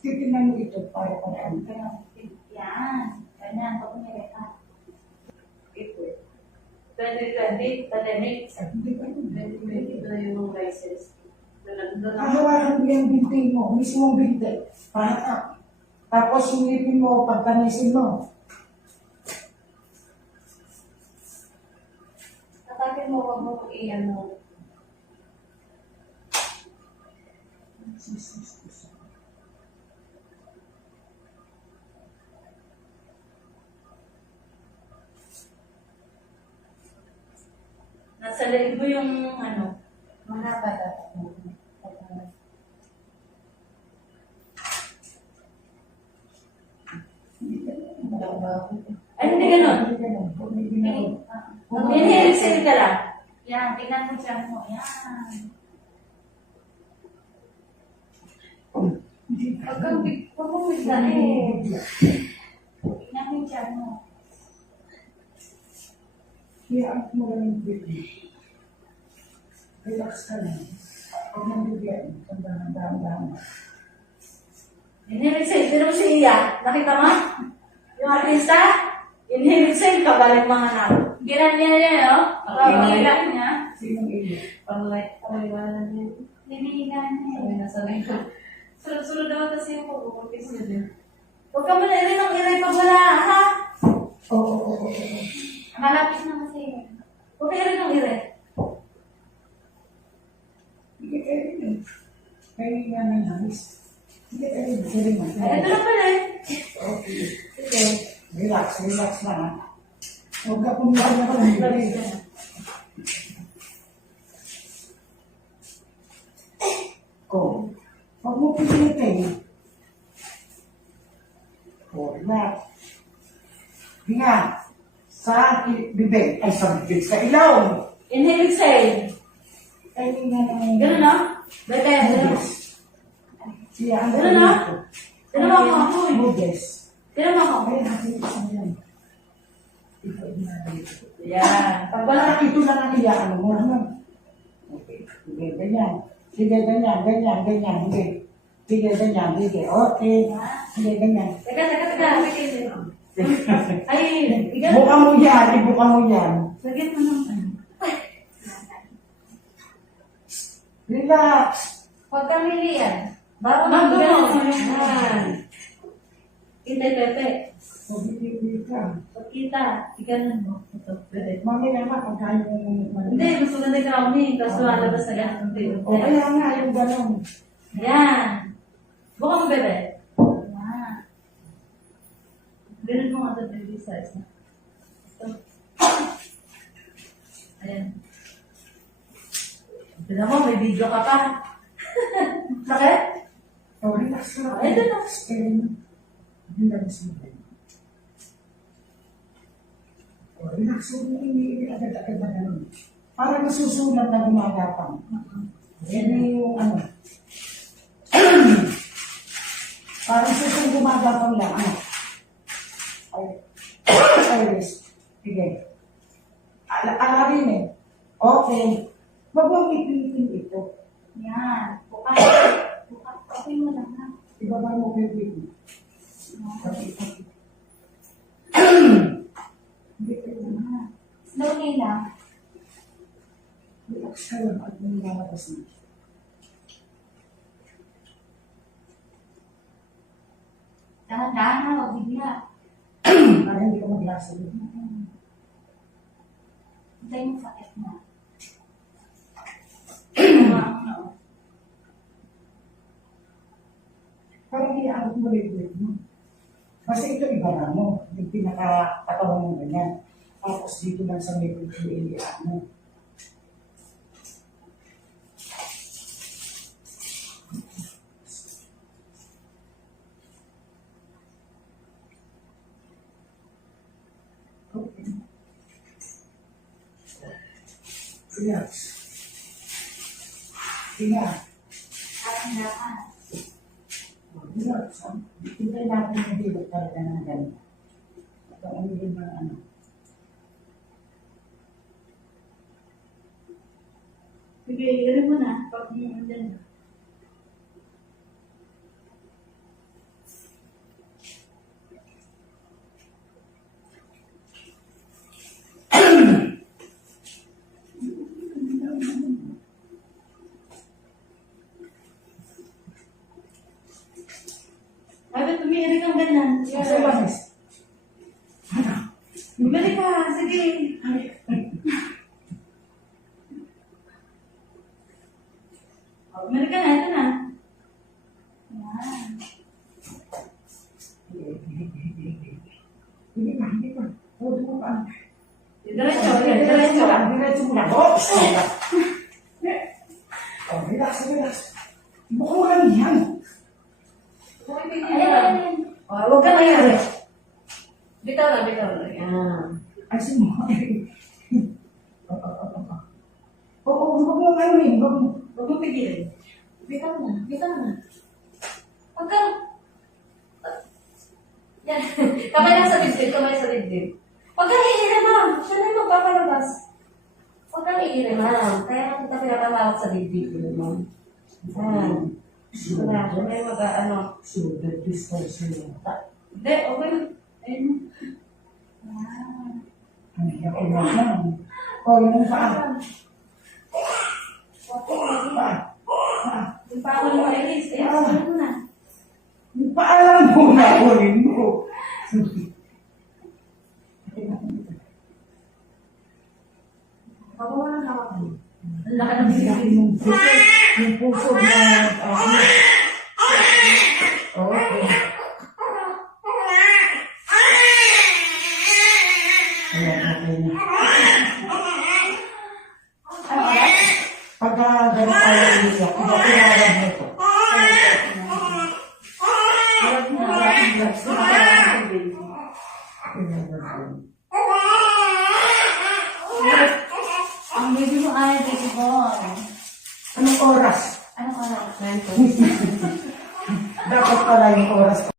titignan mo ito para parang. Yan. Ganyan. Pag umireka. 2020, pandemic. Hindi pa yun. 2020 na yung license. Hahawakan mo yung binti mo, mismo binti. Pahatak. Tapos yung lipin mo, pagkanisin mo. Atake mo, wag mo iyan mo. Nasa leg mo yung ano, Mahaba dapat. ay hindi ganun. Inhale, exhale ka lang. Yan. Tingnan mo dyan mo. Yan. Huwag mong bigla eh. Tingnan mo dyan mo. Iaan mo lang yung binti. Relax ka lang. Huwag mong bigyan. Tandaan. Inhale, exhale. Sino mo si Iya? Nakita mo? Yung artista? Inhale, exhale. Kabaling mga anak. Ginanyan niya, no? Pinihilan niya. Sinong iyo? Pangaliwanan niya. Pinihilan niya. Sabi na sanay ko. Sunod-sunod naman kasi yung pag-uukis niya din. Huwag ka muna irin ng iray pag wala, ha? Oo. Malapit na kasi. Huwag ka irin ng iray. Hindi kayo rin. Kayo nga ng nangis. Hindi kayo rin. Sige mo. Ay, ito lang pala eh. Okay. Sige. Relax lang. Huwag ka pumunta na ka ng bibig. Ko. Huwag mo pipilitin. Relax. Hinga. Sa bibig. Ay, sa bibig. Sa ilaw. Inhale, exhale. Ay, nga naman. Ganun na? Bete, ganun. Siya ang Ganun na? Ganun mo ako ako eh. Budes. Ganun mo ako. Ay, natin isang yan. Ito, Yan. Pag wala, wala, ito lang ang iyaan mo. Ano? Okay. Sige, ganyan. Sige, ganyan. Sige. Sige, ganyan. Sige, okay. Sige, ganyan. teka. Ay, igan. Buka mo yan. Ibuka mo yan. Lagyan mo naman. Relax. Huwag kang liliyan. Bago na gano'n. Yan. Kita, Pepe. Huwag hindi ka. Pagkita, iganan mo. Ito, pwede. Mamaya naman, pagkain mo. Hindi, mas maganda yung crowning. Kaso lalabas na yan. O kaya nga, yung gano'n. Yan. Buka mo, bebe. Yan. Ganun mo nga ito, baby size. Ito. Ayan. Tignan mo, may video ka pa. Sakit? O, relax ka. Ay, ito na. Relax mo. O, relax mo. Hindi agad-agad na gano'n. Para nasusulat na gumagapang. Yan yung ano. Parang susunod gumagapang lang. Ano? Ay, sige. Alarin eh. Okay. Wag mong ipitin ito. Yan. Bukas. Okay mo lang ha. Ibaba mo pipitin. Hindi ka na. Slowly lang. Relax ka lang at may lalabas na. Dahan-dahan na. Huwag bigla. Para hindi ka maglasa. Hintay mo sakit na. Parang iaabot mo rin mo. Kasi ito iba na mo. Yung pinaka-katawan mo ganyan. Tapos dito lang sa may iliaan mo. Okay. Relax. Relax. Dahan-dahan. Relax. Hintay natin yung hilot talaga ng ganyan. Ito ang hindi mga ano. Sige, ganun mo na. Pag mo andyan na. umiirik ang ganyan. Sa langis. Ano? Bumalik ka, sige. Bumalik ka na, ito na. Hindi pa, hindi pa. Huwag mo pa. Diretso, Diretso diretso. lang, diretso mo lang. Oh, oh, relax, relax. Bukod mo lang yan. Ayan. Huwag ka na yan. Bitaw na, bitaw na. Ayan. Ayusin mo. Oo, huwag mo nga yun. Huwag mo pigilin. Bitaw na, bitaw na. Huwag ka. Yan. Kamay lang sa dibdib, kamay sa dibdib. Huwag kang iirim, ma'am. Siya na yung magpapalabas. Huwag kang iirim, ma'am. Kaya kita pinapatawag sa dibdib, ma'am. Ayan. Wala, siya may mag-ano. So, that is also Hindi, okay. Ayun. ang hirap ko lang. Oh, yung paa. Paa. Yung pa ako yung mailis. Kaya ano mo na. Yung paa lang mo na kunin mo. Ako walang hawak mo. Ang laki ng bigay yung puso. Yung puso na okay. Ayan, okay na. Pagka ganit tayo ulit, pinarang mo ito. Huwag na, huwag na. Gusto mo ka lang ng baby. Ang baby mo ay baby boy. Anong oras? Anong oras? Dapat pala yung oras